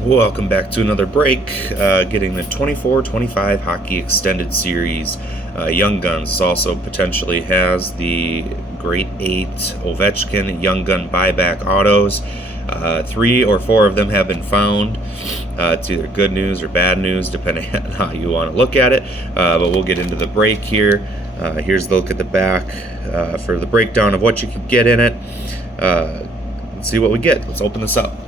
Welcome back to another break. Getting the 24-25 Hockey Extended Series. Young Guns also potentially has the Grade 8 Ovechkin Young Gun Buyback autos. 3 or 4 of them have been found. It's either good news or bad news, depending on how you want to look at it. But we'll get into the break here. Here's the look at the back for the breakdown of what you can get in it. Let's see what we get. Let's open this up.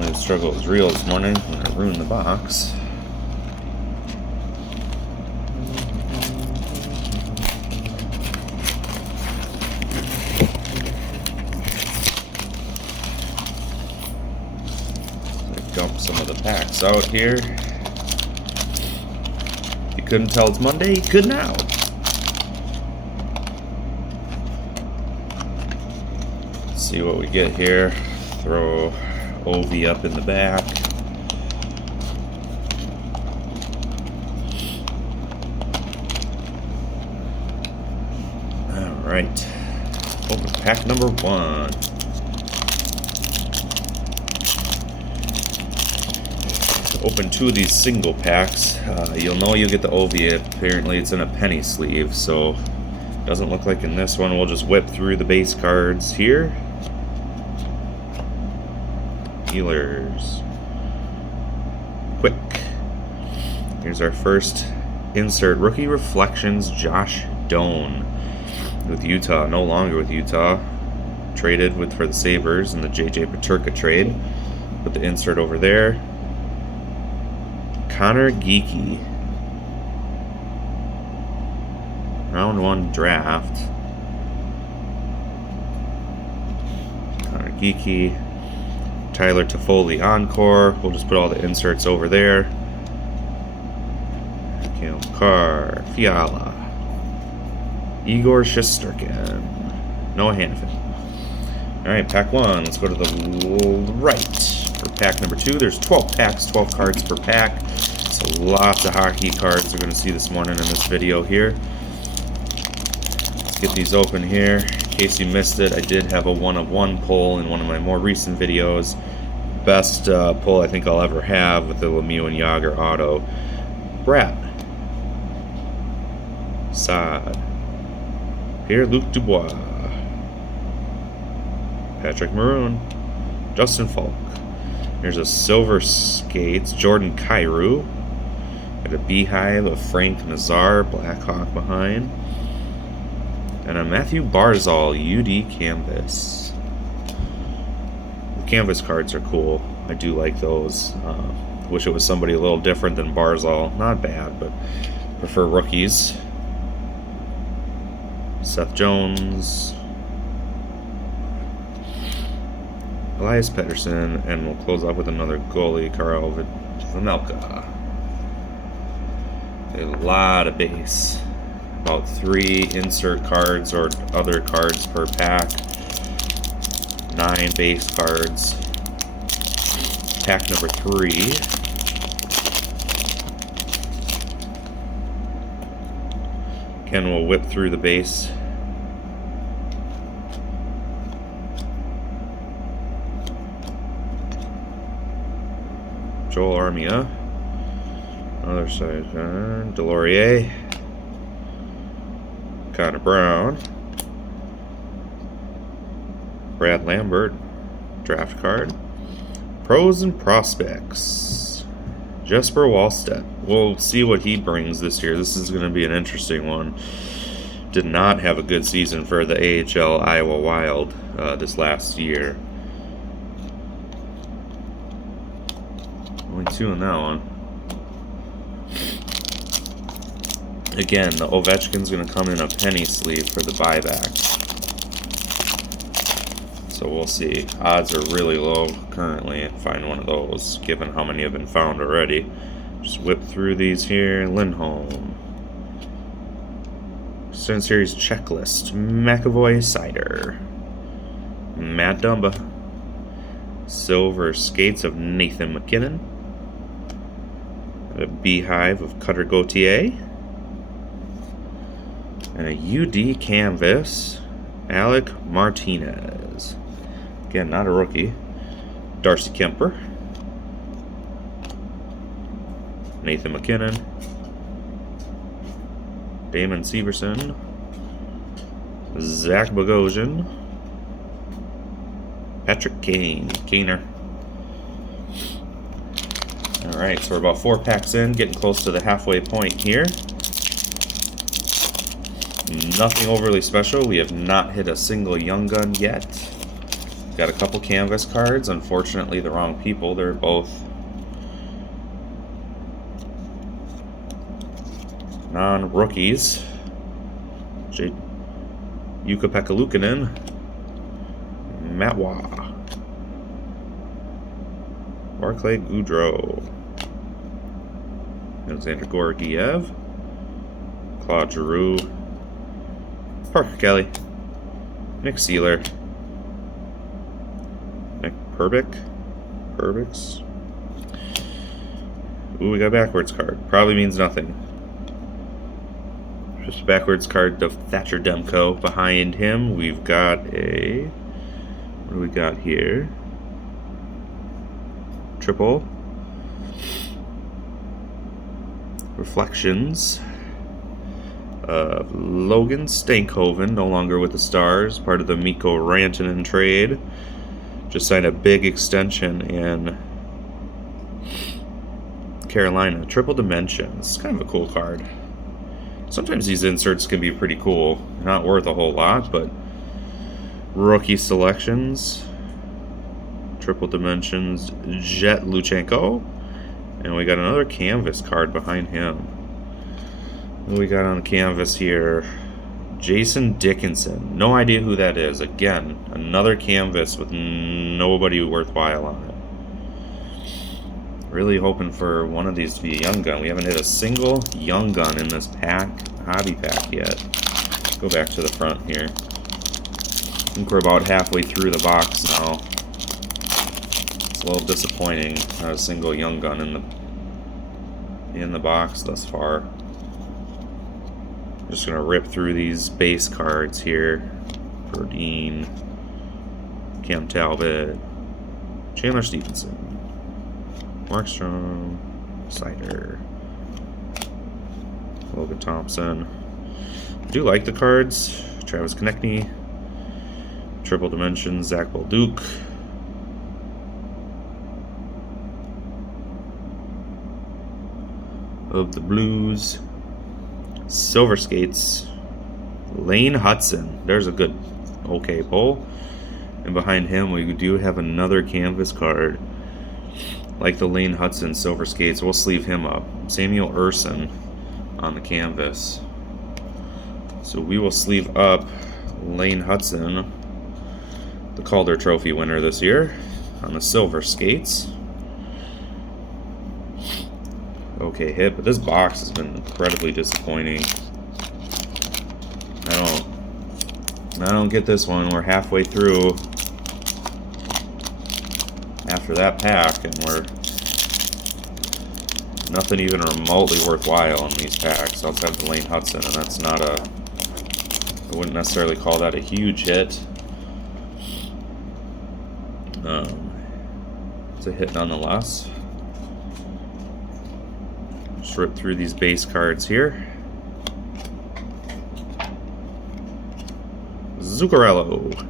The struggle was real this morning when I ruined the box. So I dump some of the packs out here. If you couldn't tell it's Monday, you could now. Let's see what we get here. Throw Ovi up in the back. Alright. Open pack number 1. Open 2 of these single packs. You'll know you get the Ovi. Apparently it's in a penny sleeve, so doesn't look like in this one. We'll just whip through the base cards here. Healers. Quick. Here's our first insert. Rookie Reflections, Josh Doan with Utah. No longer with Utah. Traded for the Sabres in the JJ Peterka trade. Put the insert over there. Connor Geeky. Round 1 draft. Connor Geeky. Tyler Toffoli Encore. We'll just put all the inserts over there. Kale Carr, Fiala, Igor Shesterkin, Noah Hanifin. Alright, pack 1. Let's go to the right for pack number 2. There's 12 packs, 12 cards per pack. So lots of hockey cards we're going to see this morning in this video here. Let's get these open here. In case you missed it, I did have a 1-of-1 pull in one of my more recent videos. Best pull I think I'll ever have with the Lemieux and Yager auto. Brad. Saad. Pierre-Luc Dubois. Patrick Maroon. Justin Falk. Here's a Silver Skates. Jordan Kyrou. Got a Beehive of Frank Nazar. Blackhawk behind. And a Matthew Barzal UD Canvas. The Canvas cards are cool. I do like those. Wish it was somebody a little different than Barzal. Not bad, but prefer rookies. Seth Jones. Elias Pettersson. And we'll close up with another goalie, Karel Vejmelka. A lot of base. About 3 insert cards or other cards per pack. 9 base cards. Pack number 3. Ken will whip through the base. Joel Armia. Other side. Delorier. Connor Brown. Brad Lambert. Draft card. Pros and prospects. Jesper Wallstedt. We'll see what he brings this year. This is going to be an interesting one. Did not have a good season for the AHL Iowa Wild this last year. Only 2 in that one. Again, the Ovechkin's going to come in a penny sleeve for the buyback. So we'll see. Odds are really low currently to find one of those, given how many have been found already. Just whip through these here. Lindholm. Extended Series Checklist. McAvoy Cider. Matt Dumba. Silver Skates of Nathan McKinnon. A Beehive of Cutter Gauthier. And a UD Canvas, Alec Martinez. Again, not a rookie. Darcy Kemper. Nathan McKinnon. Damon Severson. Zach Bogosian. Patrick Kane. Kaner. Alright, so we're about 4 packs in, getting close to the halfway point here. Nothing overly special. We have not hit a single Young Gun yet. Got a couple canvas cards. Unfortunately, the wrong people. They're both non-rookies. Jukka-Pekka Luukkonen. Matt Waugh. Barclay Goodrow. Alexander Georgiev. Claude Giroux. Parker Kelly. Nick Seeler. Nick Perbix. Ooh, we got a backwards card. Probably means nothing. Just a backwards card of Thatcher Demko. Behind him, we've got a... What do we got here? Triple. Reflections. Logan Stankhoven, no longer with the Stars, part of the Mikko Rantanen trade. Just signed a big extension in Carolina. Triple Dimensions. Kind of a cool card. Sometimes these inserts can be pretty cool. Not worth a whole lot, but rookie selections. Triple Dimensions. Jet Luchenko. And we got another canvas card behind him. What do we got on the canvas here? Jason Dickinson. No idea who that is. Again, another canvas with nobody worthwhile on it. Really hoping for one of these to be a Young Gun. We haven't hit a single Young Gun in this hobby pack yet. Go back to the front here. I think we're about halfway through the box now. It's a little disappointing. Not a single Young Gun in the box thus far. Just gonna rip through these base cards here. Verdine, Cam Talbot, Chandler Stevenson, Markstrom, Cider, Logan Thompson. I do like the cards. Travis Konechny, Triple Dimensions, Zach Bolduc. Of the Blues. Silver Skates, Lane Hudson. There's a good, okay pull. And behind him, we do have another canvas card. Like the Lane Hudson Silver Skates. We'll sleeve him up. Samuel Urson on the canvas. So we will sleeve up Lane Hudson, the Calder Trophy winner this year, on the Silver Skates. Okay hit, but this box has been incredibly disappointing. I don't get this one. We're halfway through after that pack, and we're nothing even remotely worthwhile in these packs outside of the Lane Hudson, and that's not a... I wouldn't necessarily call that a huge hit. It's a hit nonetheless. Just rip through these base cards here. Zuccarello.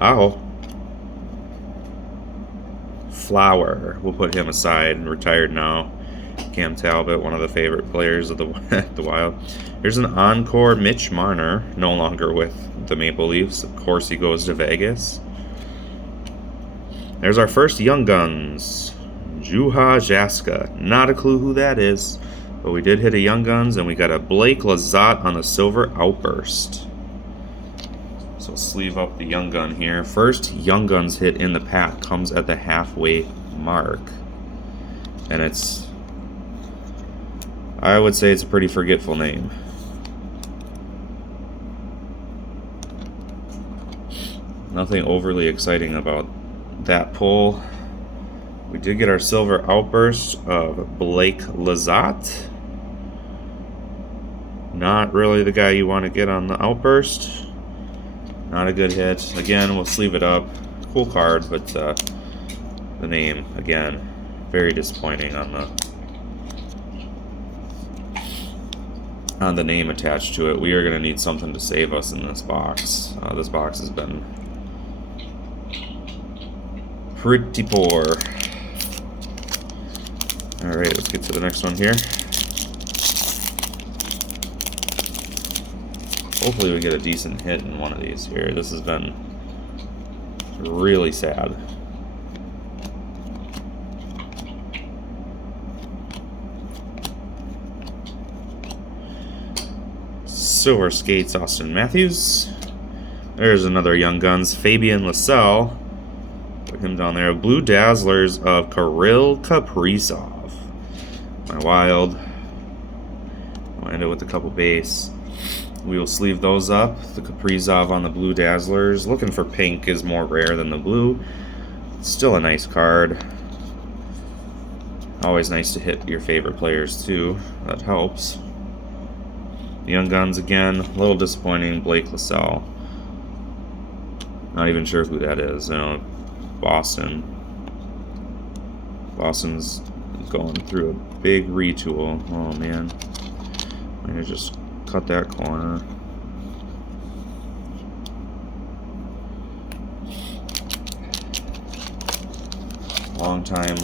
Aho. Flower. We'll put him aside and retired now. Cam Talbot, one of the favorite players of the Wild. Here's an encore Mitch Marner, no longer with the Maple Leafs. Of course he goes to Vegas. There's our first Young Guns. Juha Jaska. Not a clue who that is, but we did hit a Young Guns, and we got a Blake Lizotte on the Silver Outburst. So sleeve up the Young Gun here. First Young Guns hit in the pack comes at the halfway mark. And it's... I would say it's a pretty forgetful name. Nothing overly exciting about that pull. We did get our silver outburst of Blake Lizotte. Not really the guy you want to get on the outburst. Not a good hit. Again, we'll sleeve it up. Cool card, but the name, again, very disappointing on the name attached to it. We are going to need something to save us in this box. This box has been pretty poor. Alright, let's get to the next one here. Hopefully we get a decent hit in one of these here. This has been really sad. Silver Skates, Austin Matthews. There's another Young Guns, Fabian Lascelles. Put him down there. Blue Dazzlers of Kirill Kaprizov. My Wild. I'll end it with a couple base. We will sleeve those up. The Kaprizov on the Blue Dazzlers. Looking for pink is more rare than the blue. Still a nice card. Always nice to hit your favorite players too. That helps. Young Guns again. A little disappointing. Blake Lascelles. Not even sure who that is. You know, Boston. Boston's going through a big retool. Oh man. I just cut that corner. Long time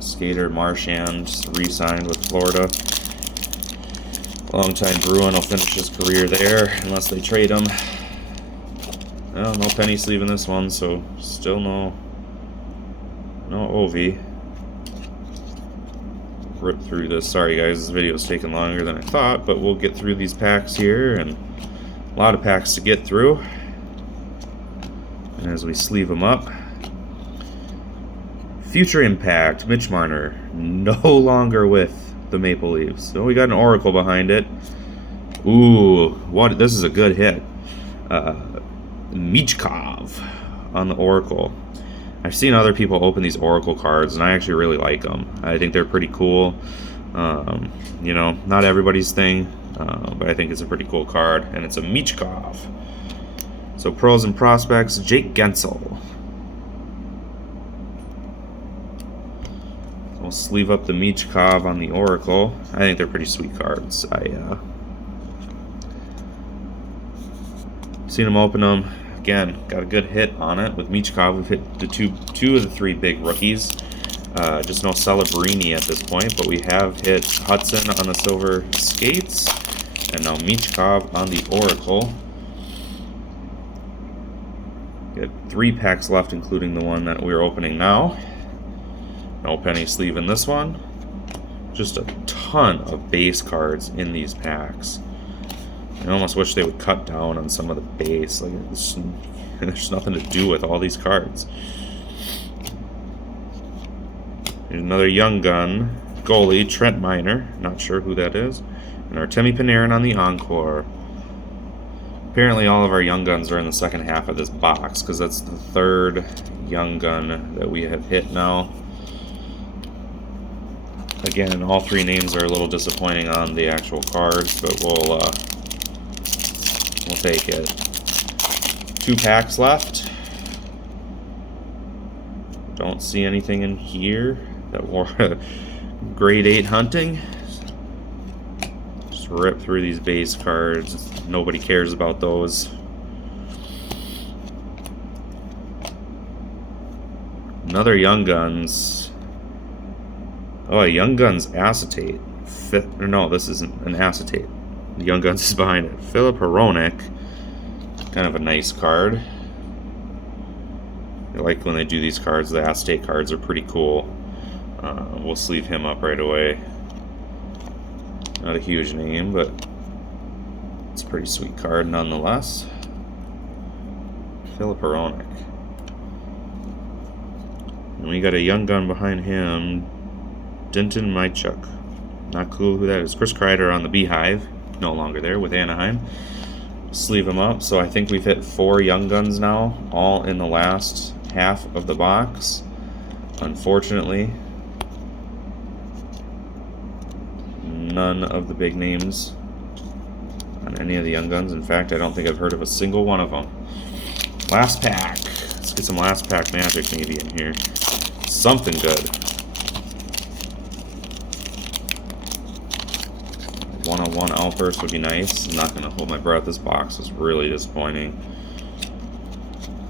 skater Marchand re-signed with Florida. Long time Bruin will finish his career there unless they trade him. Well, no penny sleeve in this one, so still no Ovi. Rip through this. Sorry guys, this video is taking longer than I thought, but we'll get through these packs here, and a lot of packs to get through. And as we sleeve them up, Future Impact, Mitch Marner, no longer with the Maple Leafs. So we got an Oracle behind it. Ooh, what? This is a good hit. Michkov on the Oracle. I've seen other people open these Oracle cards, and I actually really like them. I think they're pretty cool. You know, not everybody's thing, but I think it's a pretty cool card, and it's a Michkov. So pros and prospects, Jake Gensel. We'll sleeve up the Michkov on the Oracle. I think they're pretty sweet cards. Seen them open them. Again, got a good hit on it with Michkov. We've hit the two of the three big rookies. Just no Celebrini at this point, but we have hit Hudson on the Silver Skates, and now Michkov on the Oracle. Got 3 packs left, including the one that we're opening now. No penny sleeve in this one. Just a ton of base cards in these packs. I almost wish they would cut down on some of the base. Like, there's nothing to do with all these cards. Here's another Young Gun goalie, Trent Miner. Not sure who that is. And Artemi Panarin on the Encore. Apparently all of our Young Guns are in the second half of this box, because that's the 3rd Young Gun that we have hit now. Again, all 3 names are a little disappointing on the actual cards, but we'll take it. 2 packs left. Don't see anything in here that were grade 8 hunting. Just rip through these base cards. Nobody cares about those. Another Young Guns. Oh, a Young Guns acetate. No, this isn't an acetate. The Young Guns is behind it. Philip Hronek. Kind of a nice card. I like when they do these cards. The acetate cards are pretty cool. We'll sleeve him up right away. Not a huge name, but it's a pretty sweet card nonetheless. Philip Hronek. And we got a Young Gun behind him. Denton Mychuk. Not cool who that is. Chris Kreider on the Beehive. No longer there with Anaheim. Sleeve them up. So I think we've hit 4 Young Guns now, all in the last half of the box. Unfortunately, none of the big names on any of the Young Guns. In fact, I don't think I've heard of a single one of them. Last pack. Let's get some last pack magic maybe in here. Something good. 101 outburst would be nice. I'm not going to hold my breath. This box is really disappointing.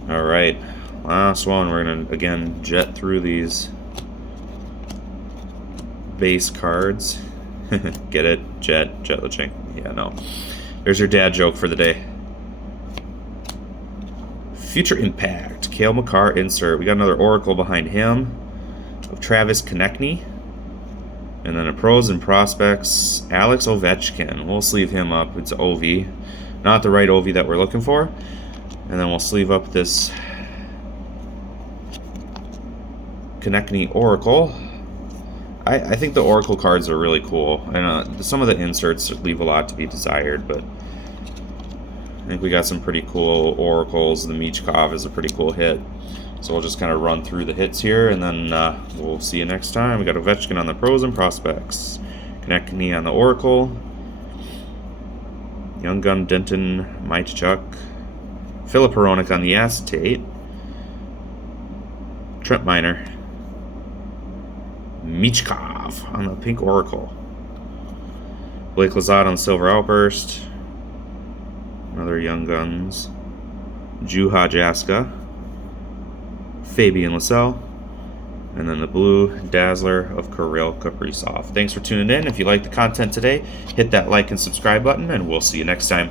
Alright, last one. We're going to, again, jet through these base cards. Get it? Jet Lechink. Yeah, no. There's your dad joke for the day. Future Impact. Cale Makar insert. We got another Oracle behind him of Travis Konechny. And then a Pros and Prospects, Alex Ovechkin. We'll sleeve him up. It's Ovi. Not the right Ovi that we're looking for. And then we'll sleeve up this Konechny Oracle. I think the Oracle cards are really cool. And some of the inserts leave a lot to be desired, but I think we got some pretty cool Oracles. The Michkov is a pretty cool hit. So we'll just kind of run through the hits here, and then we'll see you next time. We got Ovechkin on the Pros and Prospects, Konechny on the Oracle, Young Gun Denton Mythical, Philip Hronek on the Acetate, Trent Miner, Michkov on the Pink Oracle, Blake Lizotte on the Silver Outburst, another Young Guns, Juha Jaska, Fabian Lysell, and then the blue Dazzler of Kirill Kaprizov. Thanks for tuning in. If you like the content today, hit that like and subscribe button, and we'll see you next time.